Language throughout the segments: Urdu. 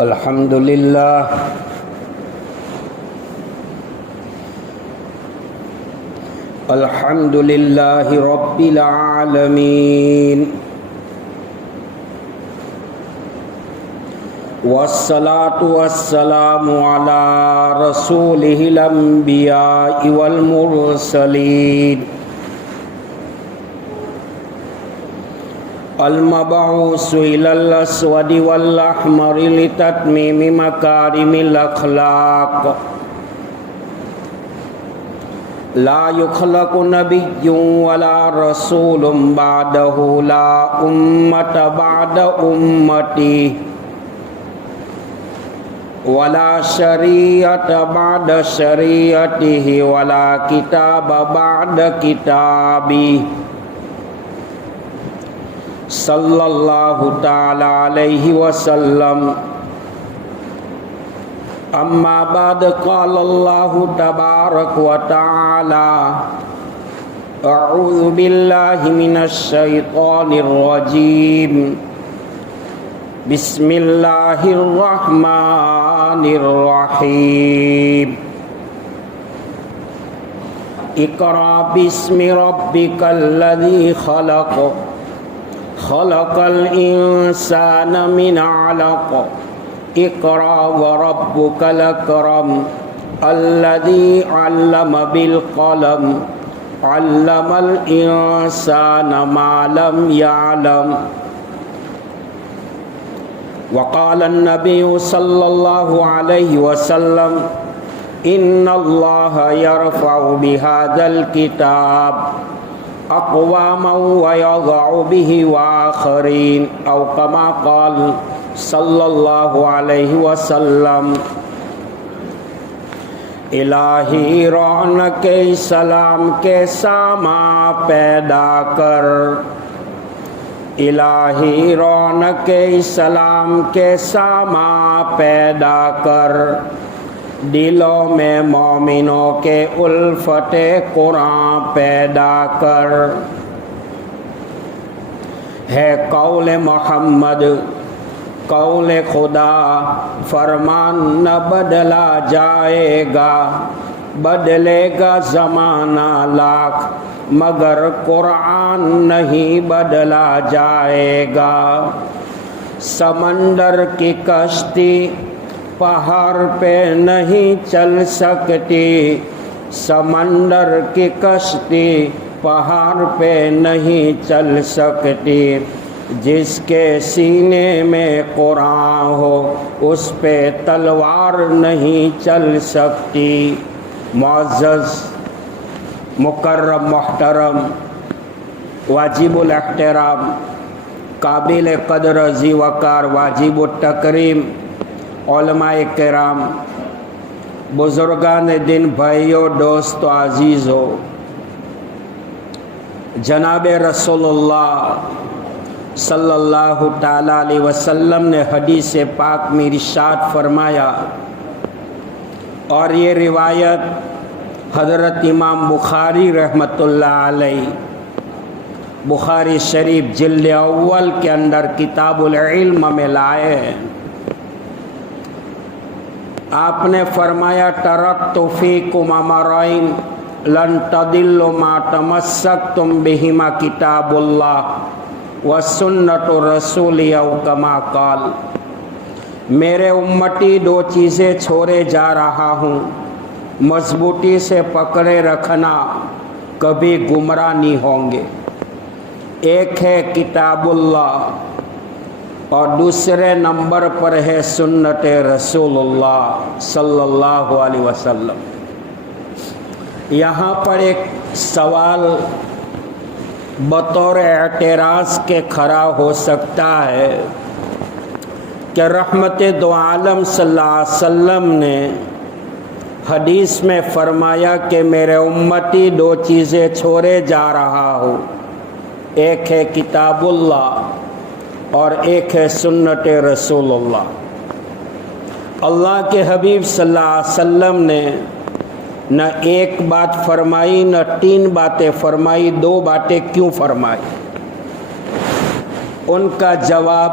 الحمد لله الحمد لله رب العالمين والصلاة والسلام على رسوله الأنبياء والمرسلين المبعوث إلى الأسود والأحمر لتتميم مكارم الأخلاق لا يخلق نبي ولا رسول بعده لا أمة بعد أمتي ولا شريعة بعد شريعته ولا كتاب بعد كتابه صلی اللہ تعالی علیہ وسلم اما بعد قال اللہ تبارک وتعالی اعوذ باللہ من الشیطان الرجیم بسم اللہ الرحمن الرحیم اقرأ باسم ربک الذی خلق خلق الانسان من علق اقرأ وربك الاکرم الذي علم بالقلم علم الانسان ما لم يعلم وقال النبي صلى الله عليه وسلم ان الله يرفع بهذا الكتاب اقواما ويضع به وآخرين او كما قال صلی اللہ علیہ وسلم الہی رونق اسلام کے ساما پیدا کر الہی رونق اسلام کے ساما پیدا کر دلوں میں مومنوں کے الفت قرآن پیدا کر ہے قول محمد قول خدا فرمان نہ بدلا جائے گا بدلے گا زمانہ لاکھ مگر قرآن نہیں بدلا جائے گا سمندر کی کشتی پہاڑ پہ نہیں چل سکتی سمندر کی کشتی پہاڑ پہ نہیں چل سکتی جس کے سینے میں قرآن ہو اس پہ تلوار نہیں چل سکتی معزز مکرم محترم واجب الاحترام قابل قدر ذی وقار واجب التکریم علماء کرام بزرگان دین بھائیو دوستو عزیزو جناب رسول اللہ صلی اللہ تعالی علیہ وسلم نے حدیث پاک میں ارشاد فرمایا اور یہ روایت حضرت امام بخاری رحمۃ اللہ علیہ بخاری شریف جلد اول کے اندر کتاب العلم میں لائے ہیں آپ نے فرمایا ترکت فیکم امرین لن تضلوا ما تمسکتم بہما کتاب اللہ وسنت رسول او کما قال میرے امتی دو چیزیں چھوڑے جا رہا ہوں مضبوطی سے پکڑے رکھنا کبھی گمراہ نہیں ہوں گے ایک ہے کتاب اللہ اور دوسرے نمبر پر ہے سنت رسول اللہ صلی اللہ علیہ وسلم یہاں پر ایک سوال بطور اعتراض کے کھڑا ہو سکتا ہے کہ رحمت دو عالم صلی اللہ علیہ وسلم نے حدیث میں فرمایا کہ میرے امتی دو چیزیں چھوڑے جا رہا ہوں ایک ہے کتاب اللہ اور ایک ہے سنت رسول اللہ اللہ کے حبیب صلی اللہ علیہ وسلم نے نہ ایک بات فرمائی نہ تین باتیں فرمائی دو باتیں کیوں فرمائی ان کا جواب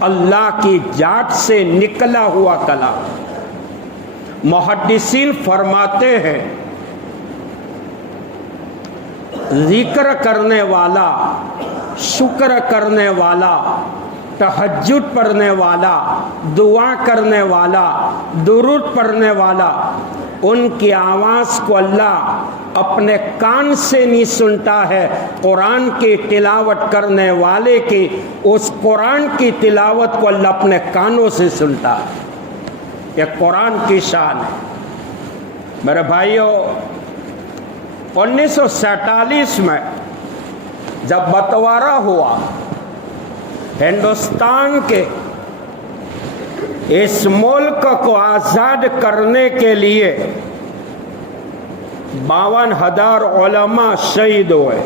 اللہ کی ذات سے نکلا ہوا کلام۔ محدثین فرماتے ہیں ذکر کرنے والا، شکر کرنے والا، تہجد پڑھنے والا، دعا کرنے والا، درود پڑھنے والا، ان کی آواز کو اللہ اپنے کان سے نہیں سنتا ہے، قرآن کی تلاوت کرنے والے کی اس قرآن کی تلاوت کو اللہ اپنے کانوں سے سنتا ہے۔ یہ قرآن کی شان ہے۔ میرے بھائیوں، 1947 میں جب بٹوارا ہوا ہندوستان کے اس ملک کو آزاد کرنے کے لیے 52,000 علماء شہید ہوئے،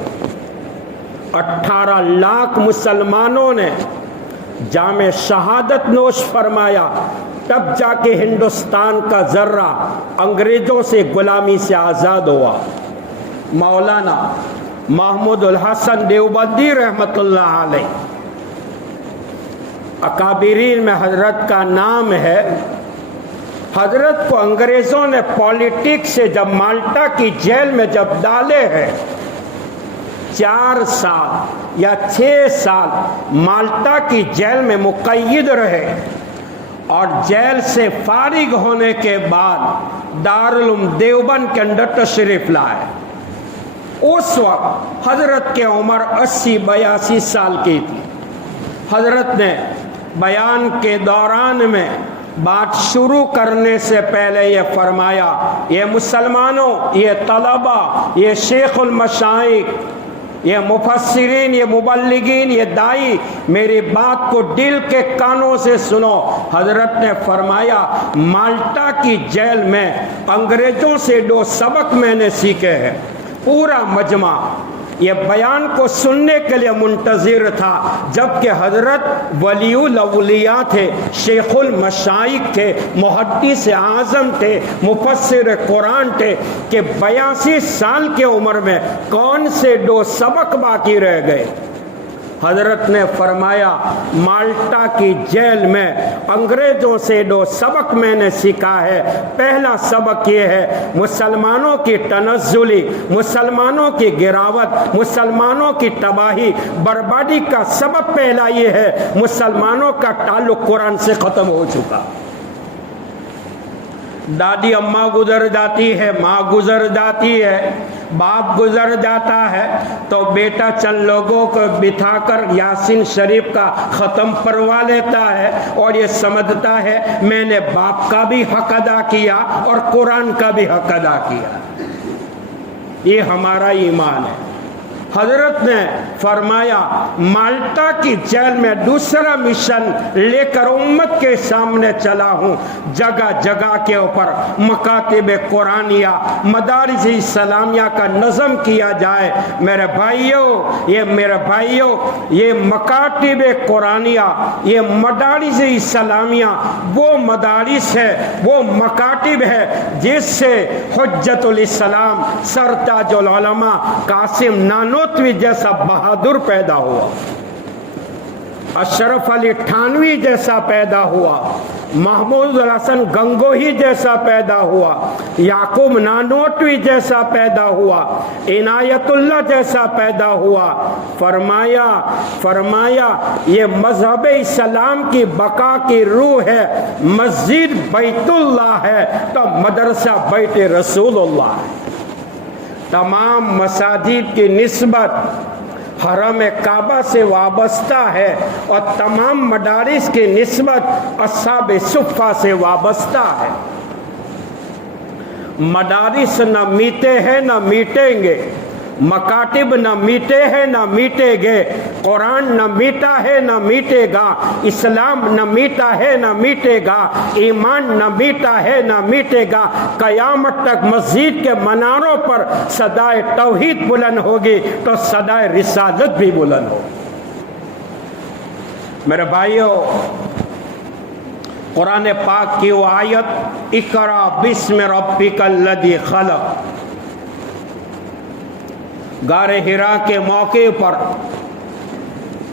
18 لاکھ مسلمانوں نے جام شہادت نوش فرمایا، تب جا کے ہندوستان کا ذرہ انگریزوں سے غلامی سے آزاد ہوا۔ مولانا محمود الحسن دیوبندی رحمت اللہ علیہ، اکابرین میں حضرت کا نام ہے۔ حضرت کو انگریزوں نے پالیٹکس سے جب مالٹا کی جیل میں جب ڈالے ہیں، 4 سال یا 6 سال مالٹا کی جیل میں مقید رہے، اور جیل سے فارغ ہونے کے بعد دارالعلوم دیوبند کے اندر تشریف لائے۔ اس وقت حضرت کی عمر 80-82 سال کی تھی۔ حضرت نے بیان کے دوران میں بات شروع کرنے سے پہلے یہ فرمایا، یہ مسلمانوں، یہ طلبہ، یہ شیخ المشائخ، یہ مفسرین، یہ مبلغین، یہ دائی، میری بات کو دل کے کانوں سے سنو۔ حضرت نے فرمایا، مالٹا کی جیل میں انگریزوں سے 2 سبق میں نے سیکھے ہیں۔ پورا مجمع یہ بیان کو سننے کے لیے منتظر تھا، جبکہ حضرت ولی الاولیاء تھے، شیخ المشائخ تھے، محدث اعظم تھے، مفسر قرآن تھے، کہ 82 سال کی عمر میں کون سے 2 سبق باقی رہ گئے۔ حضرت نے فرمایا، مالٹا کی جیل میں انگریزوں سے 2 سبق میں نے سیکھا ہے۔ پہلا سبق یہ ہے، مسلمانوں کی تنزلی، مسلمانوں کی گراوٹ، مسلمانوں کی تباہی بربادی کا سبب پہلا یہ ہے، مسلمانوں کا تعلق قرآن سے ختم ہو چکا۔ دادی اماں گزر جاتی ہے، ماں گزر جاتی ہے، باپ گزر جاتا ہے، تو بیٹا چند لوگوں کو بٹھا کر یاسین شریف کا ختم پڑھوا لیتا ہے، اور یہ سمجھتا ہے میں نے باپ کا بھی حق ادا کیا اور قرآن کا بھی حق ادا کیا۔ یہ ہمارا ایمان ہے۔ حضرت نے فرمایا، مالٹا کی جیل میں دوسرا مشن لے کر امت کے سامنے چلا ہوں، جگہ جگہ کے اوپر مکاتب قرآنیہ، مدارس اسلامیہ کا نظم کیا جائے۔ میرے بھائیوں، یہ مکاتب قرآنیہ، یہ مدارس اسلامیہ وہ مدارس ہے، وہ مکاتب ہے جس سے حجت الاسلام، سرتاج العلماء قاسم نانوتوی جیسا بہادر پیدا ہوا، اشرف علی تھانوی جیسا پیدا ہوا، محمود الحسن گنگوہی جیسا پیدا ہوا، یعقوب نانوتوی جیسا پیدا ہوا، عنایت اللہ جیسا پیدا ہوا۔ فرمایا یہ مذہب اسلام کی بقا کی روح ہے۔ مسجد بیت اللہ ہے تو مدرسہ بیت رسول اللہ ہے۔ تمام مساجد کی نسبت حرم کعبہ سے وابستہ ہے، اور تمام مدارس کی نسبت اصحاب صفہ سے وابستہ ہے۔ مدارس نہ میٹے ہیں نہ میٹیں گے، مکاتب نہ میٹے ہیں نہ میٹے گے، قرآن نہ میٹا ہے نہ میٹے گا، اسلام نہ میٹا ہے نہ میٹے گا، ایمان نہ میٹا ہے نہ میٹے گا۔ قیامت تک مسجد کے مناروں پر صدائے توحید بلند ہوگی تو صدائے رسالت بھی بلند ہوگی۔ میرے بھائیوں، قرآن پاک کی وہ آیت، اقرأ بسم ربک الذی خلق، غار حرا کے موقع پر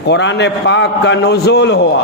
قرآن پاک کا نزول ہوا۔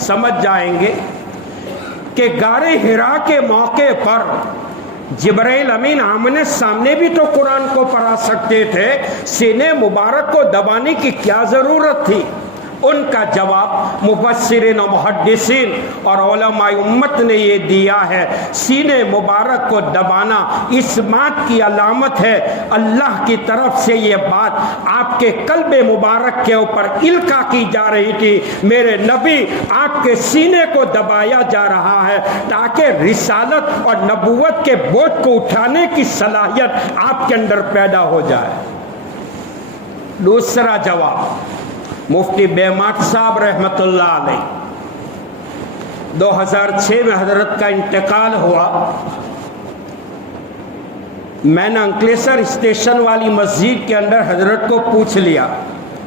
سمجھ جائیں گے کہ غار حرا کے موقع پر جبرائیل امین آمنے سامنے بھی تو قرآن کو پڑھا سکتے تھے، سینے مبارک کو دبانے کی کیا ضرورت تھی؟ ان کا جواب مفسرین و محدثین اور علماء امت نے یہ دیا ہے، سینے مبارک کو دبانا اس بات کی علامت ہے اللہ کی طرف سے یہ بات آپ کے قلب مبارک کے اوپر القا کی جا رہی تھی، میرے نبی آپ کے سینے کو دبایا جا رہا ہے تاکہ رسالت اور نبوت کے بوجھ کو اٹھانے کی صلاحیت آپ کے اندر پیدا ہو جائے۔ دوسرا جواب مفتی بیمات صاحب رحمت اللہ علیہ، 2006 میں حضرت کا انتقال ہوا، میں نے انکلیسر اسٹیشن والی مسجد کے اندر حضرت کو پوچھ لیا،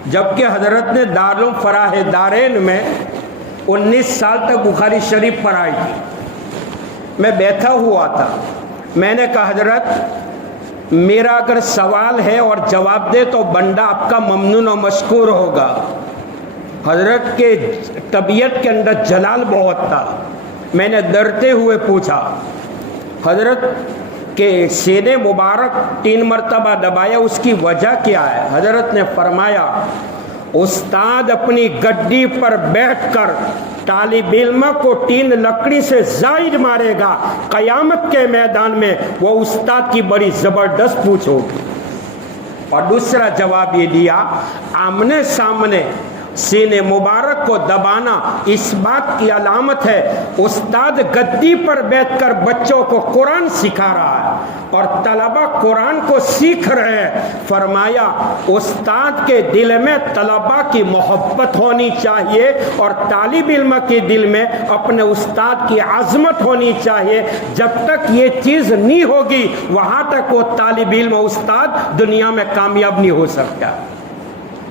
جبکہ حضرت نے دارالعلوم فراہ دارین میں 19 سال تک بخاری شریف پڑھائی تھی۔ میں بیٹھا ہوا تھا، میں نے کہا حضرت میرا اگر سوال ہے اور جواب دے تو بندہ آپ کا ممنون و مشکور ہوگا۔ حضرت کے طبیعت کے اندر جلال بہت تھا، میں نے ڈرتے ہوئے پوچھا حضرت کہ سینے مبارک 3 مرتبہ دبایا، اس کی وجہ کیا ہے؟ حضرت نے فرمایا استاد اپنی گدی پر بیٹھ کر طالب علم کو 3 لکڑی سے زائد مارے گا، قیامت کے میدان میں وہ استاد کی بڑی زبردست پوچھ ہوگی۔ اور دوسرا جواب یہ دیا، آمنے سامنے سینے مبارک کو دبانا اس بات کی علامت ہے استاد گدی پر بیٹھ کر بچوں کو قرآن سکھا رہا ہے اور طلبہ قرآن کو سیکھ رہے ہیں۔ فرمایا استاد کے دل میں طلبہ کی محبت ہونی چاہیے اور طالب علم کے دل میں اپنے استاد کی عظمت ہونی چاہیے۔ جب تک یہ چیز نہیں ہوگی وہاں تک وہ طالب علم استاد دنیا میں کامیاب نہیں ہو سکتا۔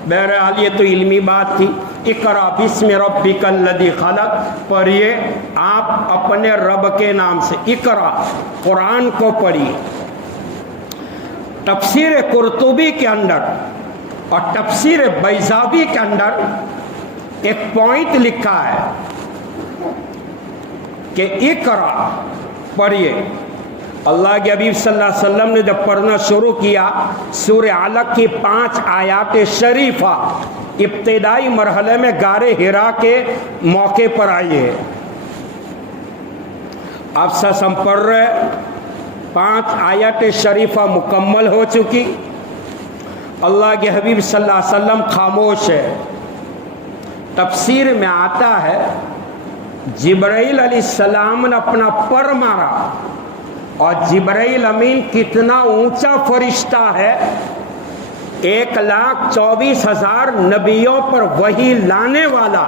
بہرحال یہ تو علمی بات تھی۔ اقرا بسم ربک الذی خلق، پڑھیے آپ اپنے رب کے نام سے، اقرا قرآن کو پڑھیے۔ تفسیر قرطبی کے اندر اور تفسیر بیضاوی کے اندر ایک پوائنٹ لکھا ہے کہ اقرا پڑھیے۔ اللہ کے حبیب صلی اللہ علیہ وسلم نے جب پڑھنا شروع کیا سورہ علق کی 5 آیات شریفہ ابتدائی مرحلے میں غار حرا کے موقع پر آئی ہے۔ آپ ساتھ ہم پڑھ رہے 5 آیات شریفہ مکمل ہو چکی، اللہ کے حبیب صلی اللہ علیہ وسلم خاموش ہے۔ تفسیر میں آتا ہے جبرائیل علیہ السلام نے اپنا پر مارا، اور جبرائیل امین کتنا اونچا فرشتہ ہے، 1,24,000 نبیوں پر وحی لانے والا،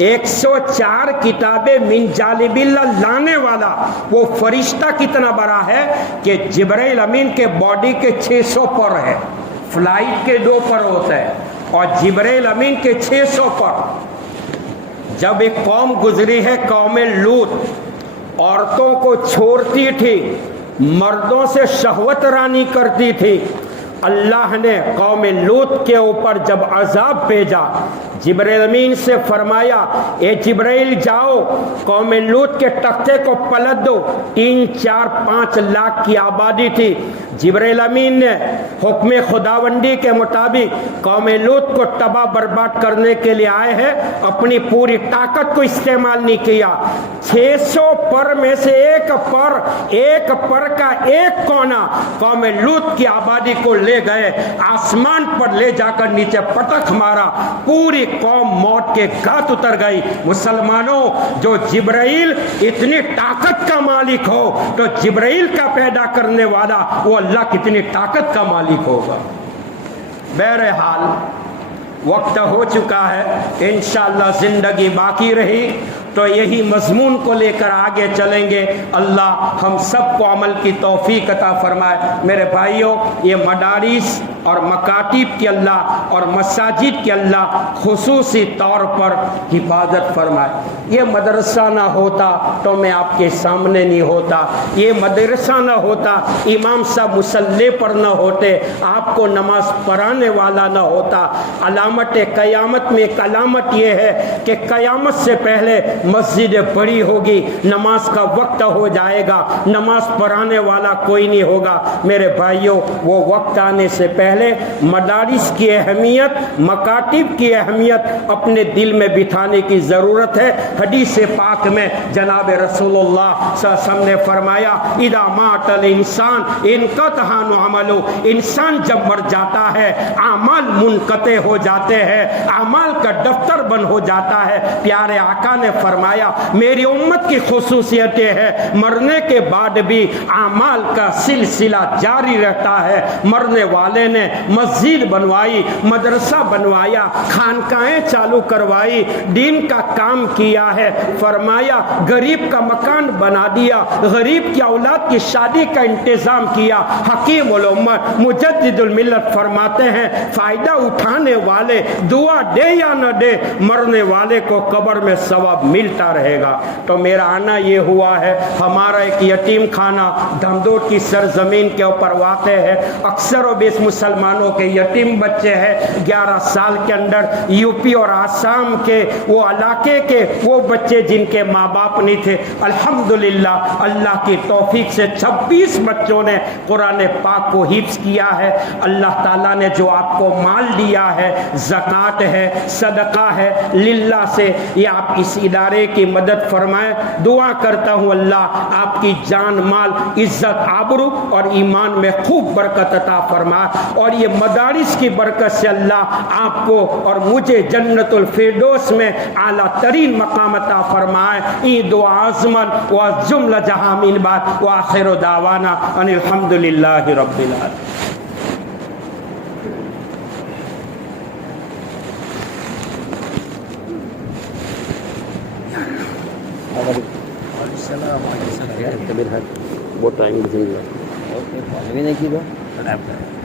104 کتابیں من جانب اللہ لانے والا وہ فرشتہ کتنا بڑا ہے کہ جبرائیل امین کے باڈی کے 600 پر ہے، فلائٹ کے 2 پر ہوتا ہے اور جبرائیل امین کے 600 پر۔ جب ایک قوم گزری ہے قوم لوط، عورتوں کو چھوڑتی تھی، مردوں سے شہوت رانی کرتی تھی، اللہ نے قوم لوط کے اوپر جب عذاب بھیجا جبرائیل امین سے فرمایا اے جبرائیل جاؤ قوم لوط کے تختے کو پلٹ دو، 3-4-5 لاکھ کی آبادی تھی۔ جبرائیل امین نے حکم خداوندی کے مطابق قوم لوط کو تباہ برباد کرنے کے لیے آئے ہیں، اپنی پوری طاقت کو استعمال نہیں کیا۔ 600 پر میں سے ایک پر کا ایک کونا قوم لوط کی آبادی کو لے گئے، آسمان پر لے جا کر نیچے پٹخ مارا، پوری قوم موت کے گھات اتر گئی۔ مسلمانوں، جو جبرائیل اتنی طاقت کا مالک ہو تو جبرائیل کا پیدا کرنے والا وہ اللہ کتنی طاقت کا مالک ہوگا۔ بہرحال وقت ہو چکا ہے، انشاءاللہ زندگی باقی رہی تو یہی مضمون کو لے کر آگے چلیں گے۔ اللہ ہم سب کو عمل کی توفیق عطا فرمائے۔ میرے بھائیوں، یہ مدارس اور مکاتب کی اللہ اور مساجد کی اللہ خصوصی طور پر حفاظت فرمائے۔ یہ مدرسہ نہ ہوتا تو میں آپ کے سامنے نہیں ہوتا، یہ مدرسہ نہ ہوتا، امام صاحب مصلی پر نہ ہوتے، آپ کو نماز پڑھانے والا نہ ہوتا۔ علامت قیامت میں ایک علامت یہ ہے کہ قیامت سے پہلے مسجد بڑی ہوگی، نماز کا وقت ہو جائے گا، نماز پڑھانے والا کوئی نہیں ہوگا۔ میرے بھائیوں، وہ وقت آنے سے پہلے مدارس کی اہمیت، مکاتب کی اہمیت اپنے دل میں بٹھانے کی ضرورت ہے۔ حدیث پاک میں جناب رسول اللہ صلی اللہ علیہ وسلم نے فرمایا اذا مات الانسان انقطع عملہ، انسان جب مر جاتا ہے اعمال منقطع ہو جاتے ہیں، اعمال کا دفتر بند ہو جاتا ہے۔ پیارے آقا نے فرمایا میری امت کی خصوصیت یہ ہے مرنے کے بعد بھی اعمال کا سلسلہ جاری رہتا ہے۔ مرنے والے نے مسجد بنوائی، مدرسہ بنوایا، خانقاہیں چالو کروائی، دین کا کام کیا ہے۔ فرمایا غریب کا مکان بنا دیا، غریب کی اولاد کی شادی کا انتظام کیا۔ حکیم الامت مجدد الملت فرماتے ہیں فائدہ اٹھانے والے دعا دے یا نہ دے، مرنے والے کو قبر میں ثواب ملتا رہے گا۔ تو میرا آنا یہ ہوا ہے، ہمارا ایک یتیم خانہ دھمدوٹ کی سرزمین کے اوپر واقع ہے۔ اکثر و بیش مسلمانوں کے یتیم بچے ہیں۔ 11 سال کے اندر یو پی اور آسام کے وہ علاقے کے وہ بچے جن کے ماں باپ نہیں تھے، الحمدللہ اللہ کی توفیق سے 26 بچوں نے قرآن پاک کو حفظ کیا ہے۔ اللہ تعالیٰ نے جو آپ کو مال دیا ہے، زکوٰۃ ہے، صدقہ ہے، للہ سے یہ آپ اس ادارے کی مدد فرمائیں۔ دعا کرتا ہوں اللہ آپ کی جان مال عزت آبرو اور ایمان میں خوب برکت عطا فرمائے، اور یہ مدارس کی برکت سے اللہ آپ کو اور مجھے جنت الفردوس میں اعلیٰ ترین مقام عطا فرمائے۔ این دعا عظمن و جملہ جہاں من بعد وآخر دعوانا ان الحمدللہ رب العالمین۔ السلام علیکم۔ وہ ٹائم نہیں